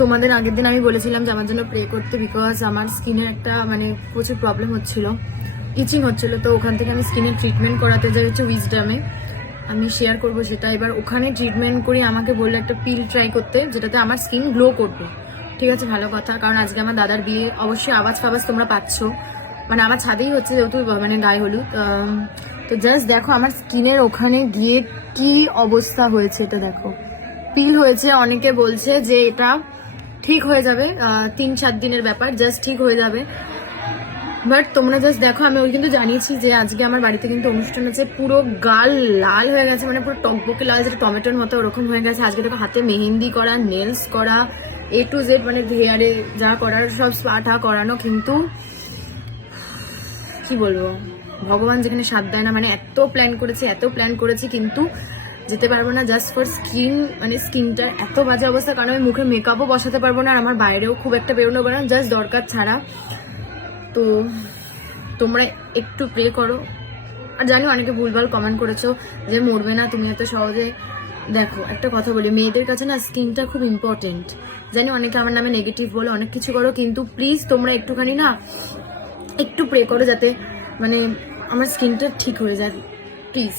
তোমাদের আগের দিন আমি বলেছিলাম যে আমার জন্য প্রে করতে, বিকজ আমার স্কিনের একটা মানে প্রচুর প্রবলেম হচ্ছিল, ইচিং হচ্ছিল। তো ওখান থেকে আমি স্কিনের ট্রিটমেন্ট করাতে যাই হচ্ছে উইজডামে, আমি শেয়ার করবো সেটা। এবার ওখানে ট্রিটমেন্ট করে আমাকে বললো একটা পিল ট্রাই করতে যেটাতে আমার স্কিন গ্লো করবে। ঠিক আছে, ভালো কথা, কারণ আজকে আমার দাদার বিয়ে, অবশ্যই আওয়াজ ফাওয়াজ তোমরা পাচ্ছ, মানে আমার ছাদেই হচ্ছে যেহেতু মানে গায়ে হলুদ। তো জাস্ট দেখো আমার স্কিনের ওখানে গিয়ে কি অবস্থা হয়েছে, এটা দেখো, পিল হয়েছে। অনেকে বলছে যে এটা ঠিক হয়ে যাবে, 3-4 দিনের ব্যাপার, জাস্ট ঠিক হয়ে যাবে। বাট তোমরা জাস্ট দেখো, আমি ওই কিন্তু জানিয়েছি যে আজকে আমার বাড়িতে কিন্তু অনুষ্ঠান আছে, পুরো গাল লাল হয়ে গেছে, মানে পুরো টকবকে লাল, যেটা টমেটোর মতো ওরকম হয়ে গেছে। আজকে দেখো হাতে মেহেন্দি করা, নেলস করা, A to Z, মানে হেয়ারে যা করার সব স্পা করানো। কিন্তু কি বলবো, ভগবান যেখানে সাথ দেয় না, মানে এত প্ল্যান করেছি কিন্তু যেতে পারবো না, জাস্ট ফর স্কিন, মানে স্কিনটার এত বাজে অবস্থা, কারণ আমি মুখে মেকআপও বসাতে পারবো না, আর আমার বাইরেও খুব একটা বেরোনো পারে না, জাস্ট দরকার ছাড়া। তো তোমরা একটু প্রে করো। আর জানি অনেকে ভুলভাল কমেন্ট করেছো যে মরবে না তুমি এত সহজে। দেখো একটা কথা বলি, মেয়েদের কাছে না স্কিনটা খুব ইম্পর্টেন্ট। জানি অনেকে আমার নামে নেগেটিভ বলো, অনেক কিছু করো, কিন্তু প্লিজ তোমরা একটুখানি না একটু প্রে করো যাতে মানে আমার স্কিনটা ঠিক হয়ে যায়, প্লিজ।